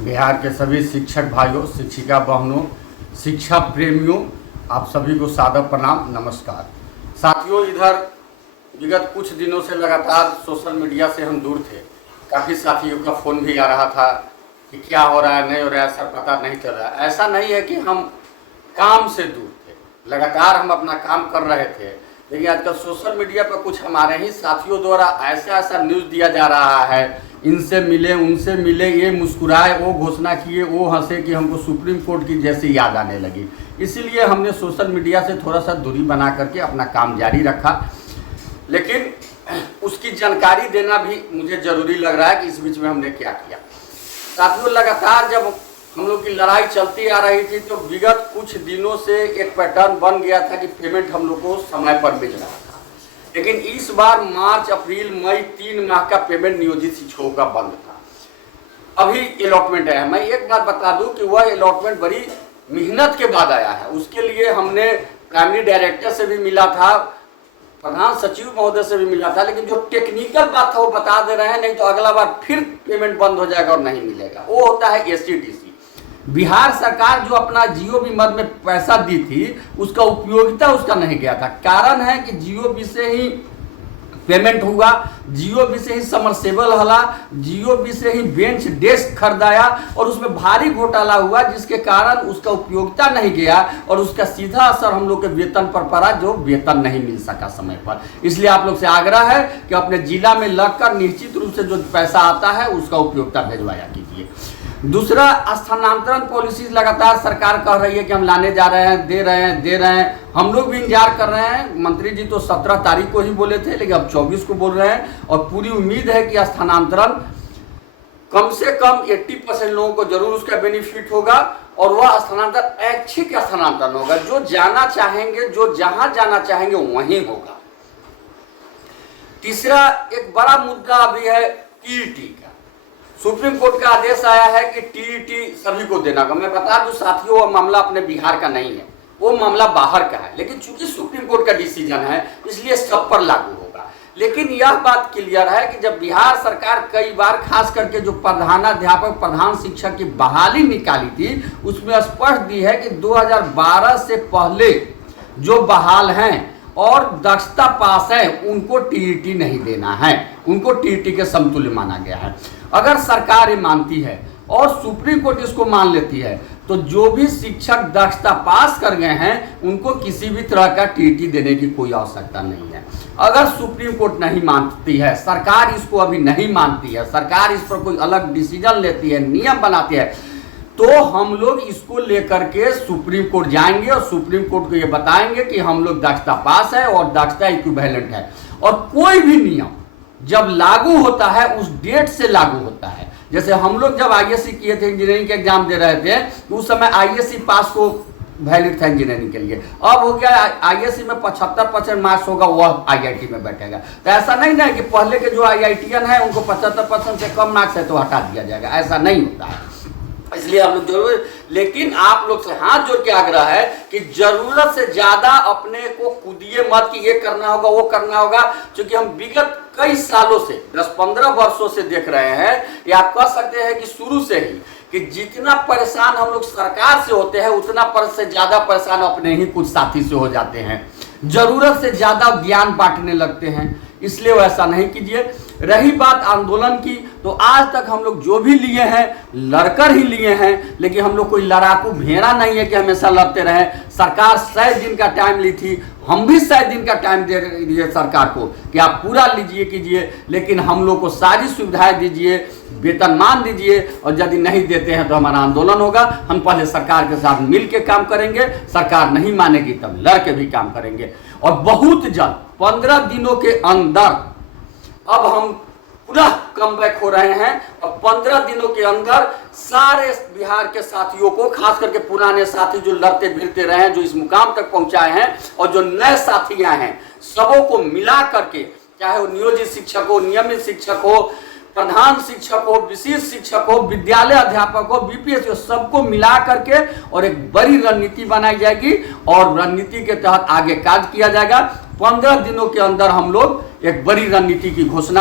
बिहार के सभी शिक्षक भाइयों, शिक्षिका बहनों, शिक्षा प्रेमियों, आप सभी को सादर प्रणाम, नमस्कार। साथियों, इधर विगत कुछ दिनों से लगातार सोशल मीडिया से हम दूर थे। काफ़ी साथियों का फ़ोन भी आ रहा था कि क्या हो रहा है, नहीं हो रहा है, सर पता नहीं चल रहा है। ऐसा नहीं है कि हम काम से दूर थे, लगातार हम अपना काम कर रहे थे, लेकिन आजकल सोशल मीडिया पर कुछ हमारे ही साथियों द्वारा ऐसा न्यूज़ दिया जा रहा है, इनसे मिले, उनसे मिले, ये मुस्कुराए, वो घोषणा किए, वो हंसे, कि हमको सुप्रीम कोर्ट की जैसी याद आने लगी। इसीलिए हमने सोशल मीडिया से थोड़ा सा दूरी बना करके अपना काम जारी रखा, लेकिन उसकी जानकारी देना भी मुझे ज़रूरी लग रहा है कि इस बीच में हमने क्या किया। साथियों, लगातार जब हम लोग की लड़ाई चलती आ रही थी तो विगत कुछ दिनों से एक पैटर्न बन गया था कि पेमेंट हम लोग को समय पर मिल रहा था, लेकिन इस बार मार्च, अप्रैल, मई 3 माह का पेमेंट नियोजित शिक्षकों का बंद था। अभी अलॉटमेंट आया है। मैं एक बात बता दूं कि वह अलॉटमेंट बड़ी मेहनत के बाद आया है। उसके लिए हमने प्राइमरी डायरेक्टर से भी मिला था, प्रधान सचिव महोदय से भी मिला था, लेकिन जो टेक्निकल बात था वो बता दे रहे हैं, नहीं तो अगला बार फिर पेमेंट बंद हो जाएगा और नहीं मिलेगा। वो होता है SCTC। बिहार सरकार जो अपना जीओबी मद में पैसा दी थी, उसका उपयोगिता उसका नहीं गया था। कारण है कि जीओबी से ही पेमेंट हुआ, जीओबी से ही समरसेबल हला, जीओबी से ही बेंच डेस्क खरीदाया और उसमें भारी घोटाला हुआ, जिसके कारण उसका उपयोगिता नहीं गया और उसका सीधा असर हम लोग के वेतन पर पड़ा, जो वेतन नहीं मिल सका समय पर। इसलिए आप लोग से आग्रह है कि अपने जिला में लगकर निश्चित रूप से जो पैसा आता है उसका उपयोगिता भिजवाया कीजिए। दूसरा, स्थानांतरण पॉलिसीज लगातार सरकार कह रही है कि हम लाने जा रहे हैं, दे रहे हैं। हम लोग भी इंतजार कर रहे हैं। मंत्री जी तो 17 तारीख को ही बोले थे, लेकिन अब 24 को बोल रहे हैं और पूरी उम्मीद है कि स्थानांतरण कम से कम 80% लोगों को जरूर उसका बेनिफिट होगा और वह स्थानांतरण ऐच्छिक स्थानांतरण होगा। जो जाना चाहेंगे, जो जहां जाना चाहेंगे वहीं होगा। तीसरा, एक बड़ा मुद्दा अभी है TET का। सुप्रीम कोर्ट का आदेश आया है कि TET सभी को देना होगा। मैं बता दूं साथियों, वो मामला अपने बिहार का नहीं है, वो मामला बाहर का है, लेकिन चूंकि सुप्रीम कोर्ट का डिसीजन है इसलिए सब पर लागू होगा। लेकिन यह बात क्लियर है कि जब बिहार सरकार कई बार खास करके जो प्रधानाध्यापक, प्रधान शिक्षक की बहाली निकाली थी, उसमें स्पष्ट दी है कि 2012 से पहले जो बहाल हैं और दक्षता पास है उनको TET नहीं देना है, उनको TET के समतुल्य माना गया है। अगर सरकार ये मानती है और सुप्रीम कोर्ट इसको मान लेती है तो जो भी शिक्षक दक्षता पास कर गए हैं उनको किसी भी तरह का TET देने की कोई आवश्यकता नहीं है। अगर सुप्रीम कोर्ट नहीं मानती है, सरकार इसको अभी नहीं मानती है, सरकार इस पर कोई अलग डिसीजन लेती है, नियम बनाती है, तो हम लोग इसको लेकर के सुप्रीम कोर्ट जाएंगे और सुप्रीम कोर्ट को ये बताएंगे कि हम लोग दक्षता पास है और दक्षता इक्विवेलेंट है। और कोई भी नियम जब लागू होता है उस डेट से लागू होता है। जैसे हम लोग जब ISC किए थे, इंजीनियरिंग के एग्जाम दे रहे थे, तो उस समय ISC पास को वैलिड था इंजीनियरिंग के लिए। अब हो गया ISC में 75% मार्क्स होगा, वह IIT में बैठेगा। तो ऐसा नहीं ना कि पहले के जो IITian है उनको 75% से कम मार्क्स है तो हटा दिया जाएगा, ऐसा नहीं होता है। इसलिए हम लोग जरूर, लेकिन आप लोग से हाथ जोड़ के आग्रह है कि जरूरत से ज्यादा अपने को कूदिए मत कि ये करना होगा, वो करना होगा, क्योंकि हम विगत कई सालों से 10-15 वर्षों से देख रहे हैं, या आप कह सकते हैं कि शुरू से ही, कि जितना परेशान हम लोग सरकार से होते हैं उतना से ज्यादा परेशान अपने ही कुछ साथी से हो जाते हैं। जरूरत से ज्यादा ज्ञान बांटने लगते हैं, इसलिए वैसा नहीं कीजिए। रही बात आंदोलन की, तो आज तक हम लोग जो भी लिए हैं लड़कर ही लिए हैं, लेकिन हम लोग कोई लड़ाकू भेड़ा नहीं है कि हमेशा लड़ते रहे। सरकार 100 दिन का टाइम ली थी, हम भी 100 दिन का टाइम दे रही है सरकार को कि आप पूरा लीजिए कीजिए, लेकिन हम लोग को सारी सुविधाएं दीजिए, वेतनमान दीजिए, और यदि नहीं देते हैं तो हमारा आंदोलन होगा। हम पहले सरकार के साथ मिल के काम करेंगे, सरकार नहीं मानेगी तब लड़ के भी काम करेंगे। और बहुत जल्द 15 दिनों के अंदर अब हम पुनः कमबैक हो रहे हैं और 15 दिनों के अंदर सारे बिहार के साथियों को, खास करके पुराने साथी जो लड़ते भिड़ते रहे हैं, जो इस मुकाम तक पहुंचाए हैं, और जो नए साथी आए हैं, सबों को मिला करके, चाहे वो नियोजित शिक्षक हो, नियमित शिक्षक हो, प्रधान शिक्षक हो, विशेष शिक्षक हो, विद्यालय अध्यापक हो, BPS हो, सबको मिला करके और एक बड़ी रणनीति बनाई जाएगी और रणनीति के तहत आगे कार्य किया जाएगा। 15 दिनों के अंदर हम लोग एक बड़ी रणनीति की घोषणा